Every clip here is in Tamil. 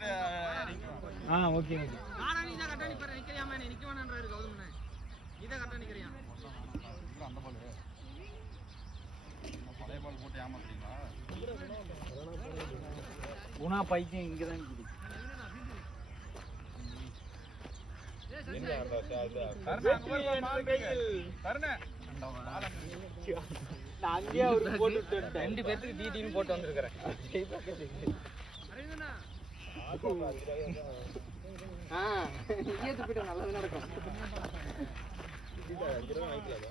ஓகே ஓகே ஆனா நீ கரெக்டா நிப்பற நிக்கறியாமா நீ நிக்க வேணாம்ன்றாரு கௌதமனே நீ தான் கரெக்டா நிக்கறியா அந்த பால் பழைய பால் போட்டு ஏமாத்துறீங்களா உனா பைத்தியம் இங்க தான் இருக்குது எங்க கருணே நான் அங்கேயே அவருக்கு போட்டு விட்டேன் 2 பேருக்கு டிடின்னு போட்டு வந்திருக்கிறேன் அரேந்தனா இங்கே துப்பிட்ட நல்லது நடக்கும்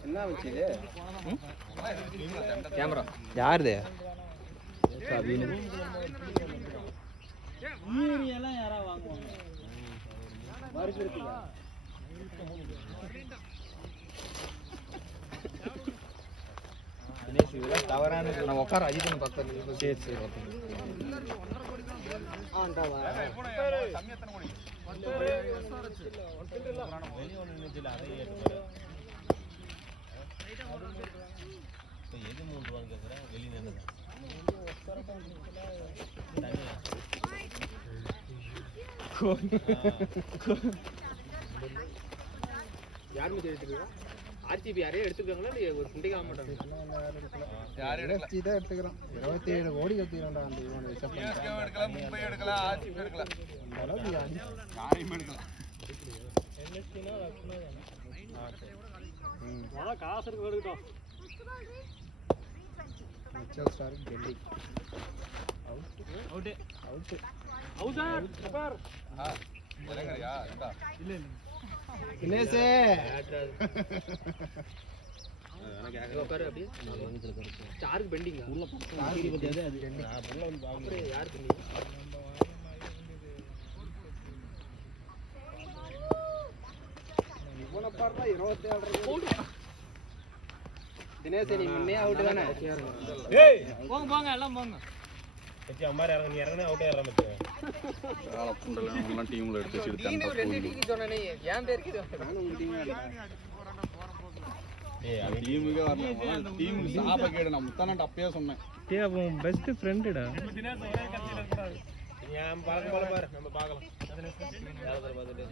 என்ன வச்சது கேமரா யாருது ஏரியாலாம் யாரா வாங்குவாங்க மறுக்கிறதுக்கு தவறான நான் உட்கார அஜித்தன் பக்கத்துல சரி சரி எது 3 ரூபான்னு கேட்குறேன் வெளியே நின்று யாருமே தெரிவிச்சிருக்கா ஆர்சிபி யாரையும் எடுத்துக்காங்களா இல்லை ஒரு குண்டிக்கு ஆக மாட்டாங்க யாரும் தான் எடுத்துக்கிறோம் 27 கோடி கட்டிக்கிறோம்டா அந்த எடுக்கல மும்பை எடுக்கல ஆர்சிபி எடுக்கல யாரையும் எடுக்கல காசு இருக்கு எடுக்கட்டும் Delhi out out out super இறங்கறியா இந்தா இல்ல தினேஷே உட்காரு அப்படியே ஸ்டாருக்கு பெண்டிங் உள்ள ஸ்டாருக்கு பத்தியாதே அது நான் உள்ள வந்து பாக்குறேன் யார் பண்ணி இவன பாருடா 27 தினேஷ் நீ முன்னே அவுட் தானே ஏய் போங்க போங்க எல்லாம் போங்க சச்சி அம்மார் இறங்க நீ இறங்கனே அவுட் ஏறற மச்சே கால புண்டல எல்லாம் டீம்ல எடுத்து வச்சிட்டு டீம் 2 டீம் சொன்னனே ஏன் பேருக்கு நானும் உங்க டீம் ஏய் அவன் டீமுக்கே வரல டீமுக்கு சாப கேடு நான் முத்தானட்ட அப்பவே சொன்னேன் டேய் அவன் பெஸ்ட் ஃப்ரெண்டுடா தினேஷ் ஒரே கத்தில இருக்கறாரு ஏன் பழக்கம் போல பாரு நம்ம பார்க்கலாம் யாரதர பார்த்துட்டு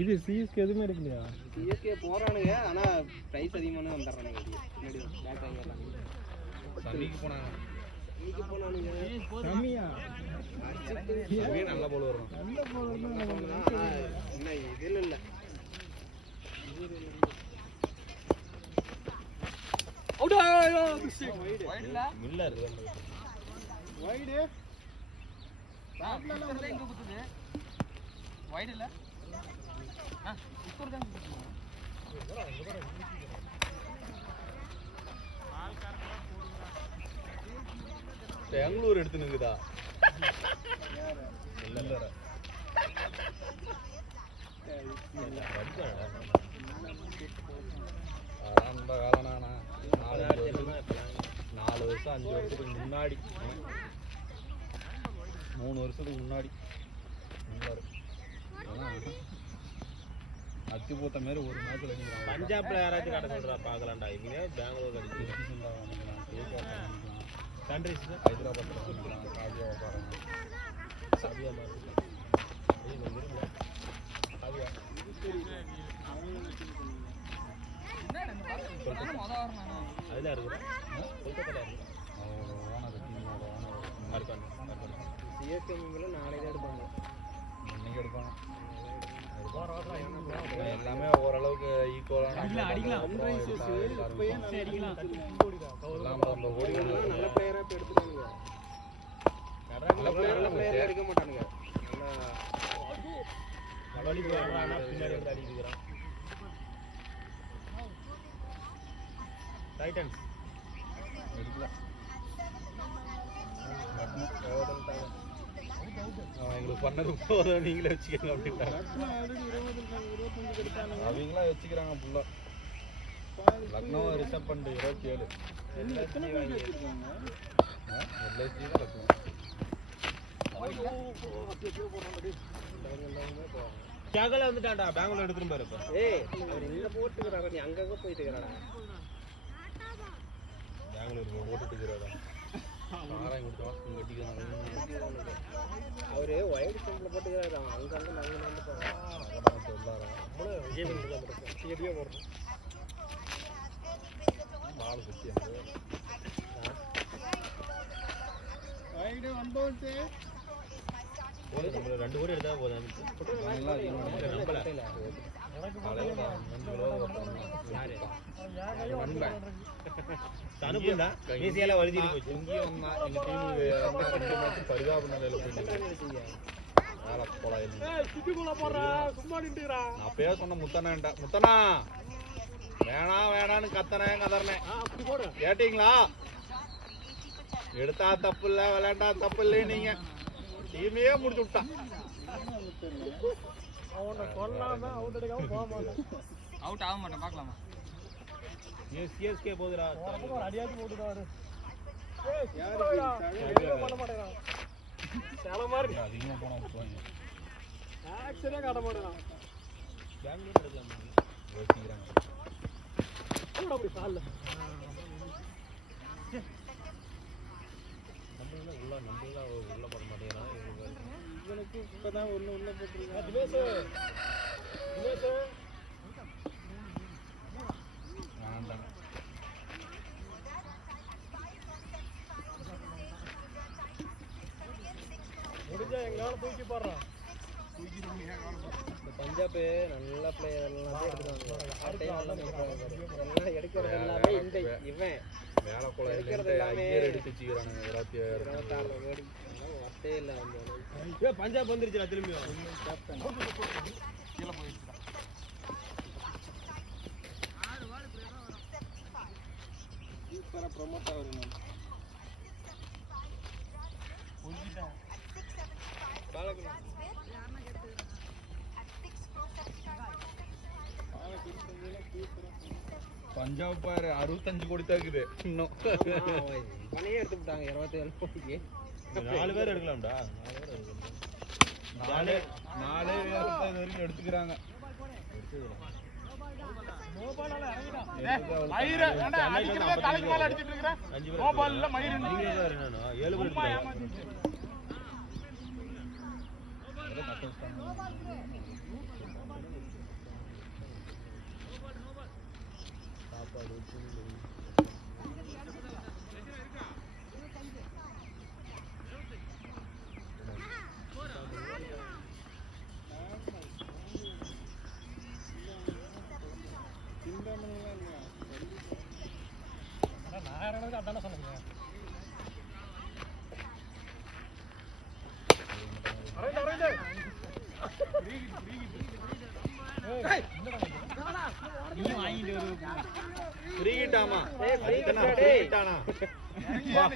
இது சிஎஸ்கே எதுமே எடுக்கலையா சிஎஸ்கே போறானுங்க ஆனா பிரைஸ் அதிகமான வந்தறானுங்க முன்னாடி பேக் வாங்கிடறாங்க சமிக்கு போனாங்க சமியா சமி நல்ல பால் வரும் நல்ல போறா என்ன இதுல இல்ல அவுட் ஆயோ மிஸ்டேக் வைட்ல மில்லர் வைட் பாட்ல எங்க குத்துது வைட் இல்ல இப்போதான் பெங்களூர் எடுத்து நிக்குதா இல்ல அந்த காலனானா 4 வருஷம் 5 வருஷத்துக்கு முன்னாடி 3 வருஷத்துக்கு முன்னாடி அத்தி போட்ட மாதிரி ஒரு மேட்ச்ல அடிக்கிறான் பஞ்சாப்ல யாராச்சும் காட்ட சொல்றா பார்க்கலாம்டா இங்க பெங்களூர் அடிச்சு சன்ரைஸ் ஹைதராபாத்ல அடிக்கிறான் சாவியா பாருங்க சாவியா பாருங்க சாவியா அதுல இருக்குறா கொல்கத்தால இருக்கு ஓனர் டீமோட ஓனர் இருக்காங்க சிஎஸ்கே மீம்ல நாளைக்கு எடுப்பாங்க இன்னைக்கு எடுப்பாங்க எல்லாமே ஓரளவுக்கு ஈக்குவலான அடிக்கலாம் நல்ல பிளேயரா எடுத்துட்டாங்க நல்ல பிளேயரா எடுக்க மாட்டானுங்க கடலி போறானா பின்னாடி வந்து அடிக்குறான் டைட்டன்ஸ் எடுக்கல எங்களுக்கு பண்ணது போதும் நீங்களே வச்சுக்கோங்க அப்படின்ட்டாங்க அவங்களாம் வச்சுக்கிறாங்க ஃபுல்லா லக்னோ ரிசர்வ் பண்ணிட்டு 27 கேகல வந்துட்டான்டா பெங்களூர் எடுத்துட்டு பாரு இப்ப ஏய் அவர் இங்க போட்டுக்கறாரா நீ அங்கங்க போயிட்டு இருக்கறடா பெங்களூர் போட்டுட்டு இருக்கறடா அவரு ஒயிட் ஸ்டம்பில் போட்டுக்கிறாரு அவன் அங்கே வந்து நாங்கள் வந்து போகிறோம் ரெண்டு கோடி எடுத்தா போதும் பரிதாப நிலையில அப்பயே சொன்ன முத்தனா வேணான்னு கத்தனேன் கேட்டீங்களா? எடுத்தா தப்பு இல்ல, விளையாண்டா தப்பு இல்லை, நீங்க டீமையே முடிச்சு விட்டான். அவுட் ஆக மாட்டேன் பார்க்கலாமா? சிஎஸ்கே போகுதுடா. அதிகமா போனா விட்டுருவாங்க. பெங்களூர் எடுக்கலாம் யோசிக்கிறாங்க. நம்மள உள்ள போட மாட்டேங்கிறான். இவனுக்கு இப்போதான் ஒன்று உள்ள போட்டுருக்கான். வேண்டாம். பஞ்சாப் நல்ல பிளேயர் எல்லாமே எடுக்கிறது எல்லாமே இந்த இவன் வேலை குழந்தை எடுத்து வச்சுக்கிறானுங்க. 26,000 கோடி வட்டே இல்லை அவங்க. பஞ்சாப் வந்துருச்சுடா திரும்பியும். கீழே போயிடுச்சுடா. சூப்பராக ப்ரொமோட் ஆகுது. பஞ்சாப் பாரு 65 கோடி தான் இருக்குது இன்னும். பணையே எடுத்து விட்டாங்க 27 கோடிக்கு. 4 பேர் எடுக்கலாம்டா. 4 வரைக்கும் எடுத்துக்கிறாங்க. தலைக்கு மேல அடிச்சிட்டு இருக்கிறேன். 5 பேர். கோபால் இல்ல மயிர் என்னன்னா 7 பேர் எடுக்கலாம்.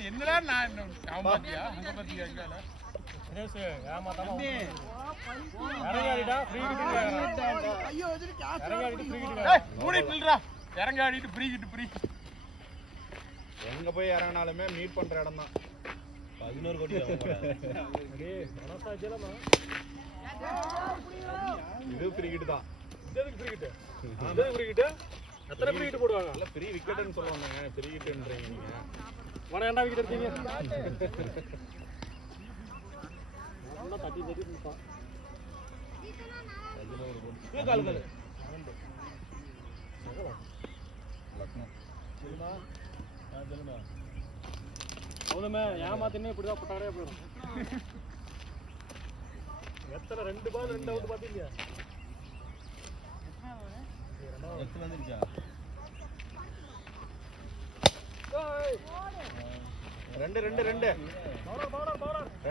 என்னடா நான் அவன் பாத்தியா அங்க பாத்தியா இறங்காடிட்டு ஃப்ரீ கிட்டு எங்க போய் இறங்கினாலுமே மீட் பண்ற இடம் தான். 11 கோடி இது கிரிக்கெட் தான். எத்தனை விக்கெட் போடுவாங்க? இல்ல ஃப்ரீ விக்கெட்னு சொல்லுவாங்க. ஃப்ரீ விக்கெட்ன்றீங்க நீங்க. உன ஏன்டா விக்கெட் எடுத்தீங்க? நல்லா தட்டி நிப்பான். அவனுமே ஏமாத்தினே இப்படிதான் போட்டாரே போயிடும். எத்தனை 2 பால் 2 அவுட் பாத்தீங்க? வந்துருச்சா?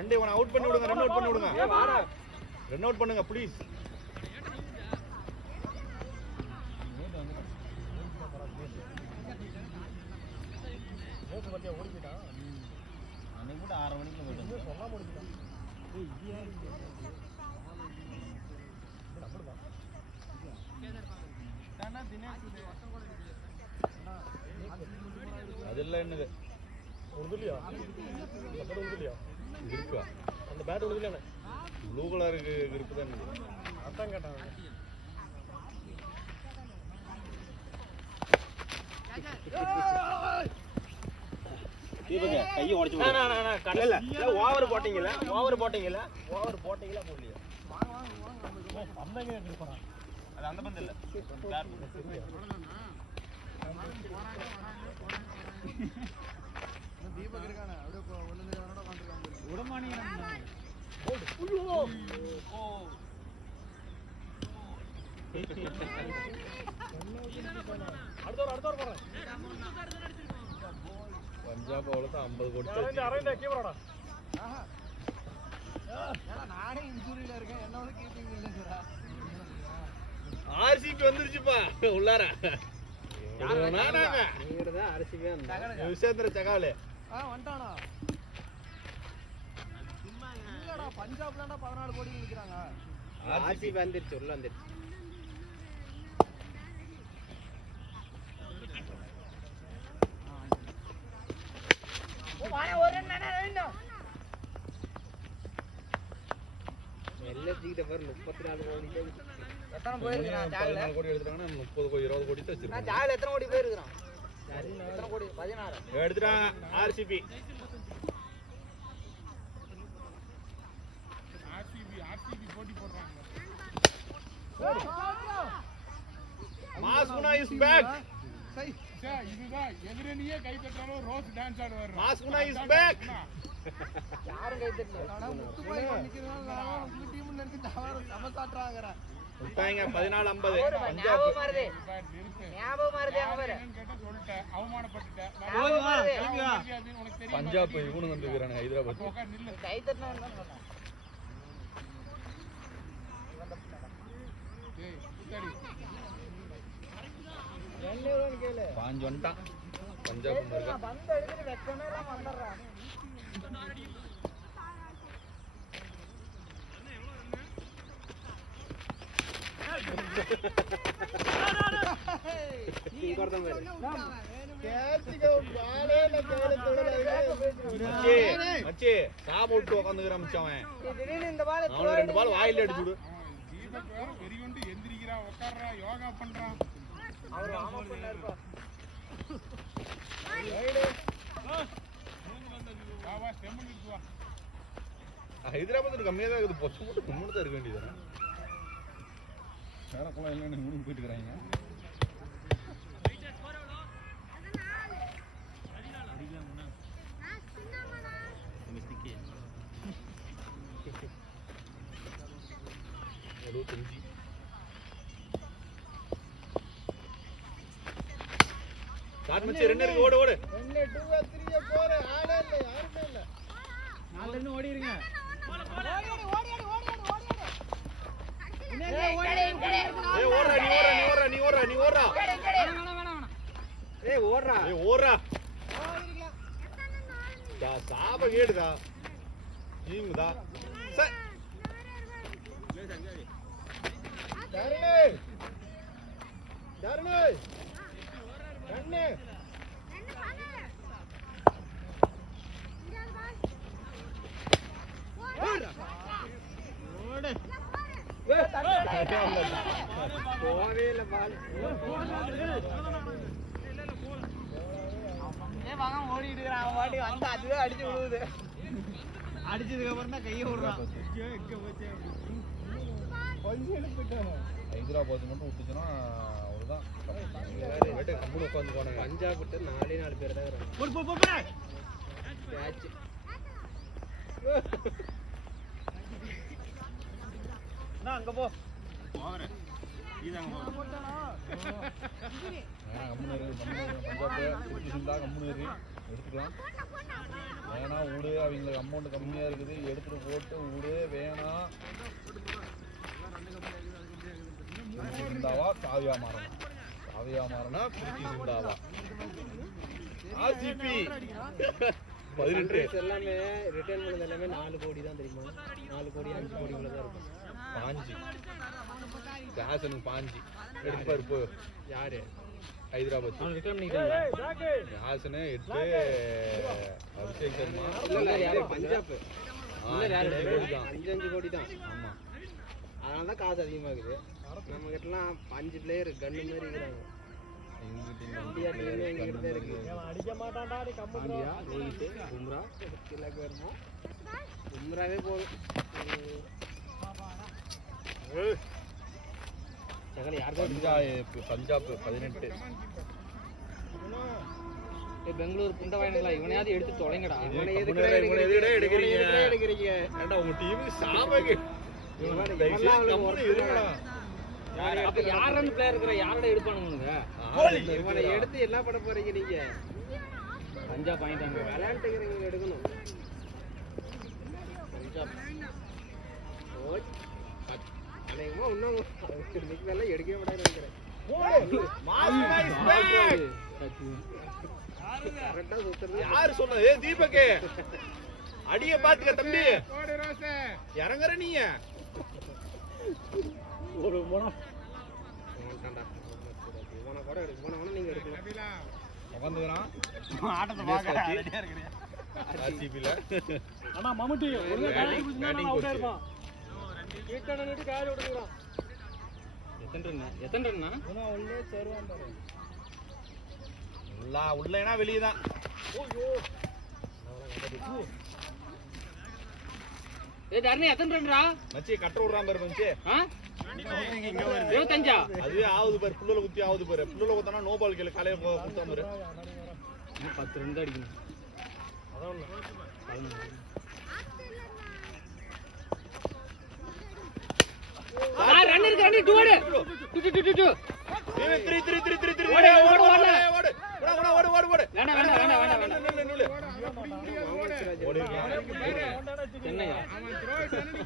2 இவனை அவுட் பண்ணி விடுங்க. ரன் அவுட் பண்ணுங்க ப்ளீஸ். அன்னைக்கு கூட 6 மணிக்கு போயிட்டு சொல்ல முடியும். அதெல்லாம் என்னது உறுதியா இருக்கா? அந்த பேட் உறுதியானே ப்ளூ கலருக்கு இருக்கு தான். அதான் கேட்டாங்க. கையை உடைச்சு இல்ல ஓவர் போட்டீங்கல்ல போடலையா அது அந்த பந்து இல்ல தீபக் இருக்கானே அப்படியே ஒண்ணு அவனோட உட்கார்ந்திருக்கான் உடமானிங்க பஞ்சாப் அவ்வளோ 50 கோடி நானே இன்சூரியில இருக்கேன் என்னோட கீப்பிங் இல்லைங்கடா ஆர்சிபி வந்துருச்சுப்பா உள்ளார விசேந்திர சகாலே வந்துட்டானா இல்லடா பஞ்சாப்லடா 14 கோடி விக்கிறாங்க ஆர்சிபி வந்துருச்சு உள்ள வந்துருச்சு எல்எஸ்ஜிகிட்ட பாரு 34 கோடி எத்தனை போயிருக்கான் ஜாக்ல 14 கோடி எடுத்துட்டாங்கன்னா 30 கோடி 20 கோடி தான் வச்சிருக்காங்க ஜாக்ல எத்தனை கோடி போயிருக்கான் எத்தனை கோடி 16 எடுத்துட்டாங்க ஆர்சிபி போட்டி போடுறாங்க மாஸ்குனா இஸ் பேக் இதுதான் எதிரணியே கை தட்டாலும் ரோஸ் டான்ஸ் ஆடுவாரு மாஸ்குனா இஸ் பேக் யாரும் கை தட்டல ஆனா முத்துபாய் நிக்கிறனால நான் உங்க டீம் நினைச்சு நான் சமசாட்றாங்கற விட்டாங்க 14-50 பஞ்சாப் ஞாபகம் வருது அங்க பாரு கேட்டா சொல்லிட்டேன் அவமானப்பட்டுட்டேன் உனக்கு தெரியும் பஞ்சாப் இவனு வந்துக்கறானே ஹைதராபாத் கை தட்டணும் சொன்னா பாஞ்சு வந்துட்டான் பஞ்சாப் பந்து எடுத்து வெக்கமே எல்லாம் வந்துடுறான் மச்சி சாப விட்டு உட்காந்துக்கிறான் மச்சான் திடீர்னு இந்த பால் அவன் 2 பால் வாயில அடிச்சு விடு தீபக் வேற வெறிகொண்டு எந்திரிக்கிறான் உட்கார்றான் யோகா பண்றான் அவர் ஆமா பண்ணாருப்பா வா ஸ்டெம் நிறுத்துவா ஹைதராபாத் கம்மியா தான் இருக்குது பொச்சு போட்டு கும்பிட்டு தான் இருக்க வேண்டியது வேற குளம் இல்லைன்னு இவனும் போயிட்டு இருக்கிறாங்க ஸ்டார்ட் மச்சி 2 இருக்கு ஓடு ஓடு 2 2 3 4 ஆளே இல்ல யாருமே இல்ல 4 ரன் ஓடி இருங்க ஏய் ஓடுறா நீ ஓடுறா ஏய் ஓடுறா ஏய் ஓடுறா டா சாப கேடுடா ஜீம்டா சே தரணே கண்ணே போவே இல்ல பால் ஏய் வாங்க ஓடிட்டு இருக்கான் அவன் பாட்டி வந்து அதுவே அடிச்சு விடுது அடிச்சதுக்கு அப்புறம் தான் கையை விடுறான் எங்க போச்சு கொஞ்சம் எடுத்துட்டானே ஹைதராபாத் மட்டும் விட்டுச்சுன்னா அவ்வளவுதான் வெட்ட கம்பெனி உட்கார்ந்து போனாங்க பஞ்சாப் கிட்ட 4 பேர் தான் இருக்காங்க போ கேட்ச் நான் அங்க போ போறே இதாங்க பஞ்சாப் எடுத்துக்கலாம் வேணா விடு அவங்களுக்கு அமௌண்ட் கம்மியா இருக்குது எடுத்துட்டு போட்டு விடு வேணாம் சிந்தாவா காவியா மாறனா திருச்சி சிந்தாவா ஆர்சிபி 18 எல்லாமே ரிட்டர்ன் பண்ணது எல்லாமே 4 கோடி தான் தெரியுமா 4 கோடி 5 கோடி உள்ள தான் இருக்கும் பாஞ்சி ஜாசனுக்கு பாஞ்சி எடுத்து பாரு போ யாரு ஹைதராபாத் அவன் ரிட்டர்ன் பண்ணிட்டாங்க ஜாசனு 8 அபிஷேக் சர்மா இல்ல யாரு பஞ்சாப் இல்ல யாரு 5 கோடி தான் 5 கோடி தான் ஆமா அதனால தான் காசு அதிகமாகுது நம்ம கிட்டலாம் 5 பிளேயர் கன்னு மாதிரி இருக்காங்க இந்தியா டீம் எங்ககிட்ட தான் இருக்கு. பாண்டியா, ரோஹித், பும்ரா. கிழக்கு வருமா பும்ராவே போதும். சகல யாருக்கு பஞ்சாப் 18. பெங்களூர் புண்ட வாயினங்களா இவனையாவது எடுத்து தொலைங்கடா. இவனை எடுக்கிறீங்க ஏண்டா உங்க டீமுக்கு சாபங்க அப்ப யார் அந்த பிளேயர் இருக்கிற யாரோட எடுப்பானுங்க? இவனை எடுத்து என்ன பண்ண போறீங்க நீங்க? பஞ்சாப் வாங்கிட்டாங்க. விளையாட்டுக்கிறீங்க எடுக்கணும். பஞ்சாப் அநேகமா இன்னும் இன்னைக்கு வேலை எடுக்கவே மாட்டாங்க நினைக்கிறேன். கரெக்டா சுத்துறது. யாரு சொன்னது? தீபக் அடிய பாத்துக்க தம்பி. இறங்குற நீங்க அவன்தான்டா. இவனை கூட எடுக்க போனா நீங்க எடுக்கலாம். உட்காந்துக்கிறான் ஆட்டத்தை பார்க்க ரெடியா இருக்கீங்க. ஆர்சிபில. ஆனா மம்முட்டி ஒழுங்கா கால் பிடிச்சா அவுட் ஆயிருப்பான். கீட்டன நிட்டு கால் ஓடுறான். எத்தனை ரன்னா? உள்ளே சேருவான் பாரு. உள்ளேனா வெளியதான். ஏய் தர்ணி எத்தனை ரன்டா? மச்சி கட்ட விடுறான் பாரு மச்சி. 25. அதுவே ஆவுது பாரு. புல்லுல குத்தி ஆவுது பாரு. புல்லுல குத்தனா நோ பால் கேல காலையில குத்தா பாரு. இன்னும் 10 ரன் தான் அடிக்கணும். அதான் ஒண்ணு. 11. ரன் இருக்கு ரன் 2 ஓடு. 2. 3 ஓடு. ஓடு. வேண்டாம். சென்னையா?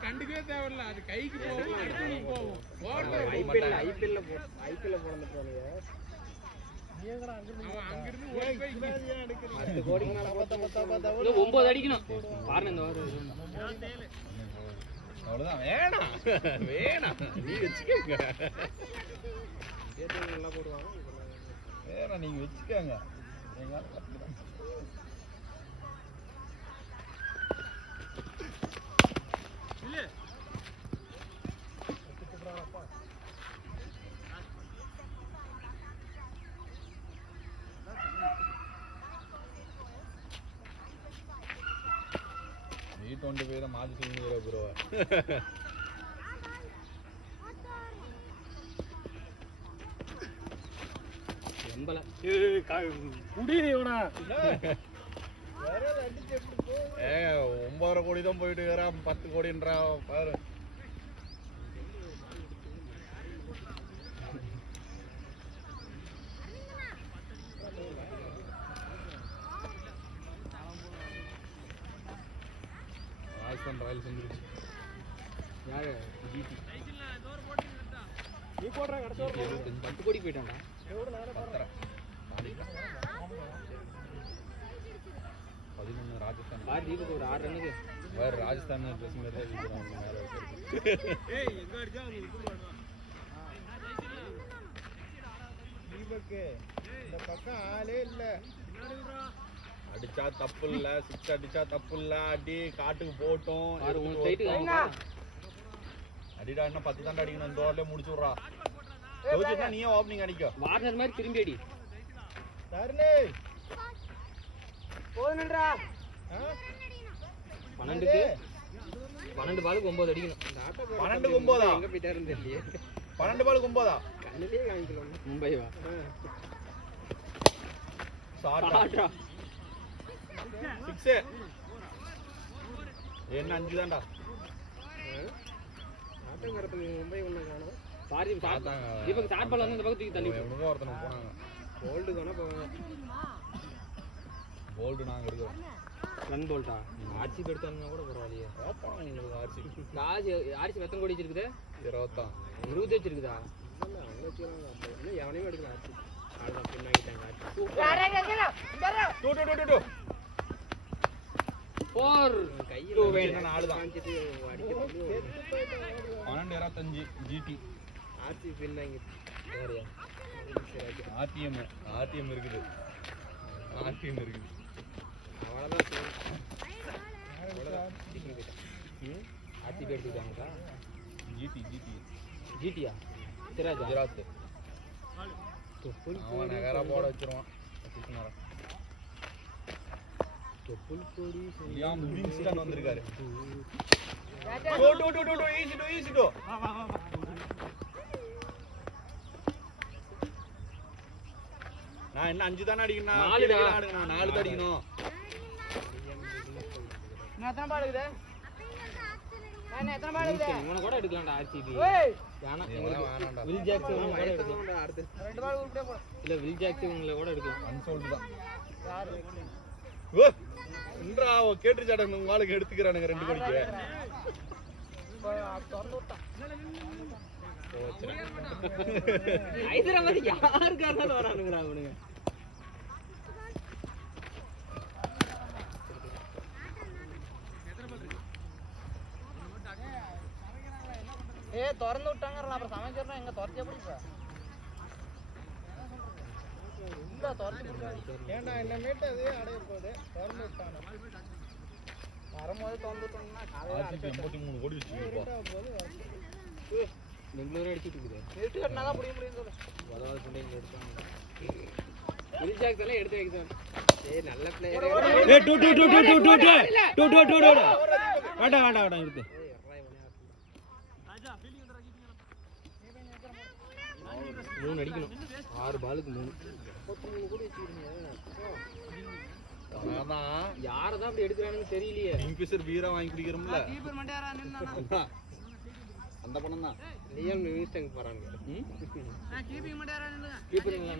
கண்டுக்கவே தேவையில்ல, அது கைக்கு போகும், அடுத்தவங்க போகும். ஐபிஎல்ல போனதுக்கு அவன் அங்கிருந்து ஓடி போய் 10 கோடிக்கு மேல பார்த்தா 9 அடிக்கணும். பாருங்க இந்த வாரம். அவ்வளவுதான். வேணாம் நீ வச்சுக்கங்க. நல்லா போடுவாங்க. வேற நீங்க வச்சுக்கோங்க. எங்கால கத்துக்கலாம். T20 பேர மாத்தி தூங்குற ப்ரோ. எம்பல. குடிடி இவனா. 9.5 கோடி தான் போயிட்டு இருக்கறான். 10 கோடின்றா பாரு. ராஜஸ்தான் ராயல்ஸ் வந்துருச்சு. யாரு? ஜிடி. நீ போடுற கடைசி ஒரு 10 கோடி போயிட்டான்டா. 11 ராஜஸ்தான். பாரு தீபக் ஒரு 6 ரன்னுக்கு. வேற ராஜஸ்தான் ட்ரெஸ் மேல வீக்குறாங்க மேல வச்சிருக்கு. ஏய் எங்க அடிச்சா அவங்க இது பண்ணுவாங்க. தீபக் இந்த பக்கம் ஆளே இல்ல. அடிச்சா தப்பு இல்ல, 6 அடிச்சா தப்பு இல்ல. அடி காட்டுக்கு போட்டும். பாரு உன் சைடு அடிடா இன்னும் 10 தாண்டா அடிக்கணும். இந்த ஓவர்ல முடிச்சு விடுறா. யோசிச்சா நீயே ஓப்பனிங் அடிக்க. வார்னர் மாதிரி திரும்பி அடி. தர்லே போதுனடா. 12க்கு 12 பாலுக்கு 9 அடிக்கணும். இந்த ஆட்ட 12 9 எங்க போயிட்டாருன்னு தெரியல. 12 பால் 9 கண்ணிலே காமிக்கல. மும்பை வா. ஷார்ட்டா 6 என்ன 5 தான்டா. ஆட்டக்காரத்துல மும்பை ஒண்ணு காணோம். சாரி தீபக் ஷார்ட் பால் வந்து இந்த பக்கத்துக்கு தள்ளி. இவனுக்கு ஒருத்தனுக்கு போனாங்க. கோல்டு தான போவாங்க. கோல்டு நாங்க எடுக்கிறோம். ரன் போல்ட்டா. ஆர்சிபி எடுத்தாங்கன்னா கூட பரவாயில்லையே. ஓப்பனா உங்களுக்கு ஆர்சிபி ஆர்சிபி எத்தனை கோடி வச்சிருக்குது? 20 20 வச்சிருக்குதா? இல்ல அவங்க வச்சுறாங்க. அப்ப இன்னும் எவனையும் எடுக்கல ஆச்சு. ஆளு பின்னாங்கிட்டாங்க ஆச்சு. 2 4 கையில வேணும் 4 தான். காஞ்சிட்டு அடிக்கிறது. 12.25 ஜிடி. ஆர்சி பின்னாங்க. சரியா? ஆர்டிஎம் இருக்குது. ஆர்டிஎம் இருக்குது. அவ்வளவுதான். ஆர்சிபி எடுத்துக்கிட்டாங்களா? ஜிடி ஜிடியா? சிராஜா? குஜராத். அவன் நகரா போட வச்சிருவான் விங்ஸ்டன் வந்திருக்காரு நான் என்ன 5 தானே அடிக்கணும் 4 தான் அடிக்கணும் நான் எத்தனை பால் இருக்குது நான் எத்தனை பால் இருக்குது இவனை கூட எடுக்கலாம்டா ஆர்சிபி ஏய் ஆனா வேணாம்டா வில் ஜாக்சன் கூட எடுக்கலாம் அடுத்து 2 பால் உருப்படியா போடு இல்ல வில் ஜாக்சன் கூட எடுக்கலாம் அன்சோல்டு தான் யாரு ஓ இன்றா கேட்டுச்சாட உங்க ஆளுக்கு எடுத்துக்கறானுங்க 2 கோடிக்கு திறந்து விட்டான் ஹைதராபாத் யாருக்கா இருந்தாலும் வரானுங்கடா அவனுங்க திறந்து விட்டாங்கறல அப்புறம் சமைச்சறனா எங்க துரத்தி அப்படிப்பா இந்த துரத்தி ஏன்டா என்ன மீட் அது அடைய போகுது திறந்து விட்டானே வரும்போது திறந்து விட்டோம்னா காலையில ஆர்சிபி 83 கோடி வச்சிருப்பா பெங்களூர் அடிச்சிட்டு இருக்குது நிறுத்தி கட்டினா தான் முடியும் சொல்லு வதவாத கொண்டே எடுத்தாங்க வில் ஜாக்சன் எடுத்து வைக்கிறான் ஏய் நல்ல பிளேயர் ஏய் டூ வேண்டாம் எடுத்து மூணு அடிக்கணும் 6 பாலுக்கு 3 அதான் யாரதான் அப்படி எடுக்கிறானுன்னு தெரியலையே கிங்ஃபிஷர் பீரா வாங்கி குடிக்கிறோம்ல கீப்பர் மண்டையாரா நின்னானா அந்த பணம் தான் லியம் லிவிங்ஸ்டன் போறாங்க நான் கீப்பிங் மண்டையாரா நின்னுங்க கீப்பரிங்களா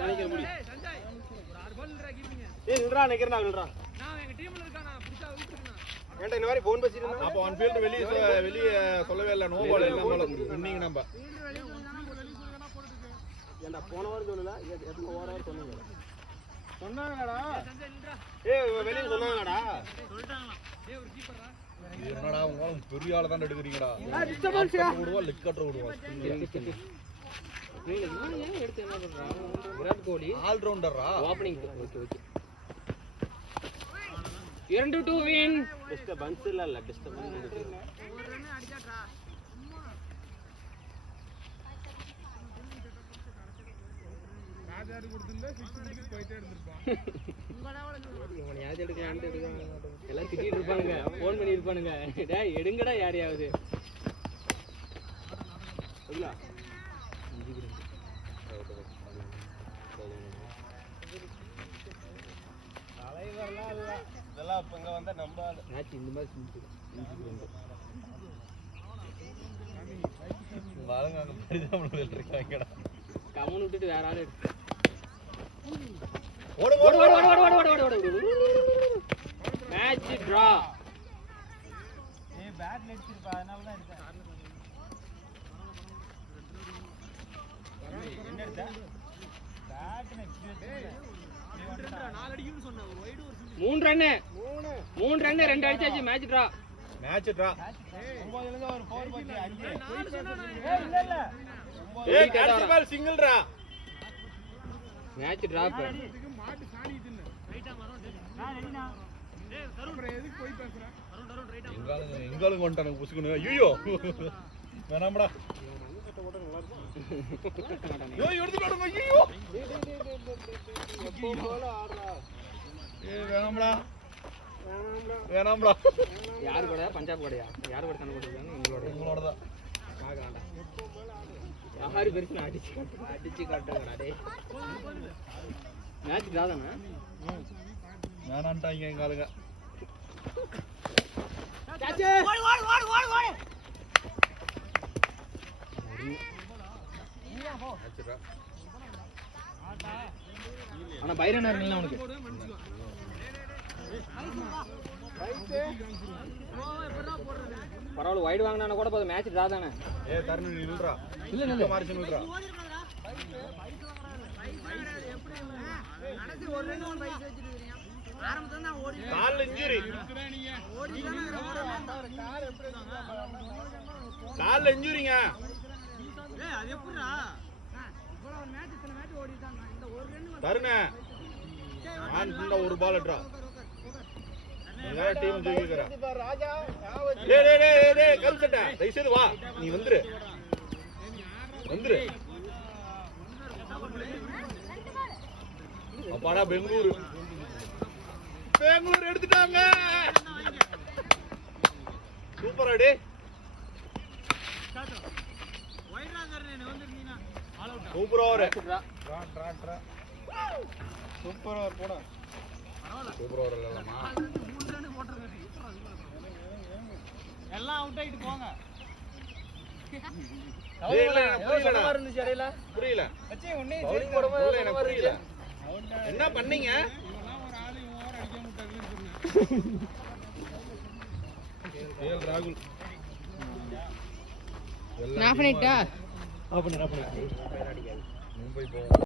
நினைக்கிற முடி சஞ்சய் ஒரு 6 பால் நின்றா கீப்பிங் ஏய் நில்றா நிக்கிறனா வில்றா நான் எங்க டீம்ல இருக்கானா புடிச்சா விட்டுறேன் ஏன்டா இந்த மாதிரி ஃபோன் பேசிட்டு இருந்தா அப்ப ஆன் ஃபீல்ட் வெளிய சொல்லவே இல்ல நோ பால் எல்லாம் வின்னிங் நம்ம ஃபீல்ட் வெளிய சொல்லுதானா போட்டுருக்கு ஏன்டா போன வாரம் சொல்லல எத்தனை ஓவர் சொன்னீங்க சொன்னாங்கடா சஞ்சய் நின்றா ஏய் வெளிய சொன்னாங்கடா சொல்லிட்டாங்களா டேய் ஒரு கீப்பர்ரா என்னடா உங்க பெரிய ஆள தான் எடுக்கறீங்கடா டிஸ்டர்பன்ஸ் விடுவா லெக் கட்டர் விடுவா நீங்க இவன் ஏன் எடுத்து என்ன பண்றான் விராட் கோலி ஆல் ரவுண்டரா ஓபனிங் ஓகே 2-2 வின் டிஸ்டர்பன்ஸ் இல்ல டிஸ்டர்பன்ஸ் ஒரு ரன் அடிச்சாடா ராஜாடு கொடுத்திருந்தா 6 மணிக்கு போயிட்டே இருந்திருப்பான் இவன் யாரு எடுக்கலான்னு எடுக்காங்க எல்லாம் திட்டிட்டு இருப்பானுங்க ஃபோன் பண்ணி இருப்பானுங்க டேய் எடுங்கடா யாரையாவது இல்ல தலைவர்லாம் இல்ல இதெல்லாம் இப்ப இங்க வந்தா நம்ம மேட்ச் இந்த மாதிரி செஞ்சு வாங்க அங்க பரிதாபம் இருக்காங்கடா கமன் விட்டுட்டு வேற ஆளு எடுத்து ஓடு ஓடு ஓடு ஓடு ஓடு ஓடு மேட்ச் டிரா ஏய் பேட் அடிச்சிருப்பா அதனால தான் எடுத்தேன் என்ன எடுத்த பேட் நெக்ஸ்ட் 4 அடிக்குன்னு சொன்ன ஒரு வைட் ஒரு 3 ரன் 2 அடிச்சாச்சு மேட்ச் டிரா மேட்ச் ட்ரா 9ல இருந்து ஒரு 4 பத்தி 5 4 சொன்னானே ஏய் இல்ல ஏய் கார்த்திபால் சிங்கிள் ட்ரா மேட்ச் டிரா மாட்டு சாணி தின்னு ரைட்டா மரம் நான் ரெடினா டேய் அப்புறம் எதுக்கு போய் பேசுற தருண் ரைட்டா எங்காலும் வந்துட்டானுங்க புசுக்கணும் ஐயோ வேணாம்டா ஐயோ எடுத்து போடுங்க ஐயோ எப்போ போல ஆடுறா ஏய் வேணாம்டா வேணாம்டா யாரு கூட பஞ்சாப் கூடயா யாரு கூட சண்டை போட்டுருக்காங்க எங்களோட உங்களோட தான் பார்க்கலாம்டா யாரு பெருசு அடிச்சு காட்டுறா டேய் மேட்ச் டிரா தானே வேணான்ட்டாங்க எங்க ஆளுங்க ஓடு ஓடு ஓடு ஓடு ஓடு மேட்ச் ட்ரா ஆனா பைரன் இல்ல அவனுக்கு பரவாயில்ல வைடு வாங்கினா கூட போதும் மேட்ச் டிரா தானே ஏய் தருண் நீ நில்றா இல்ல இல்ல மார்ஜின் நில்றா நடந்து ஒரு ரன் ஒன் பைஸ் வெச்சிருக்கீங்க ஆரம்பத்துல நான் ஓடி கால் இன்ஜூரி ஓடி கார் எப்படி கால்ல இன்ஜூரிங்க ஏய் அது எப்படிடா இவ்வளவு மேட்ச் இத்தனை மேட்ச் ஓடிட்டாங்க இந்த ஒரு ரன் தருண் நான் இந்த ஒரு பால் ட்ரா நீங்க டீம் ஜெயிக்கறா ராஜா டேய் டேய் டேய் டேய் கல்சட்டா தயவு செய்து வா நீ வந்துரு வந்துரு அப்பாடா பெங்களூரு எடுத்துட்டாங்க சூப்பரா day super over super over போடா. சூப்பர் ஓவர் இல்லலாமா எல்லாம் அவுட் ஆயிட்டு போங்க. டேய் இல்ல புரியலடா இருந்துச்சு இடையில. புரியல மச்சி உன்னை பவுலிங் போடும்போது எனக்கு புரியல என்ன பண்ணீங்க இவெல்லாம் ஒரு ஆளு இவன் ஓவர் அடிக்க மாட்டாங்கன்னு சொன்னேன். ராகுல் ஆஃப் பண்ணிட்டா? ஆஃப் பண்ணி மும்பை போவோம்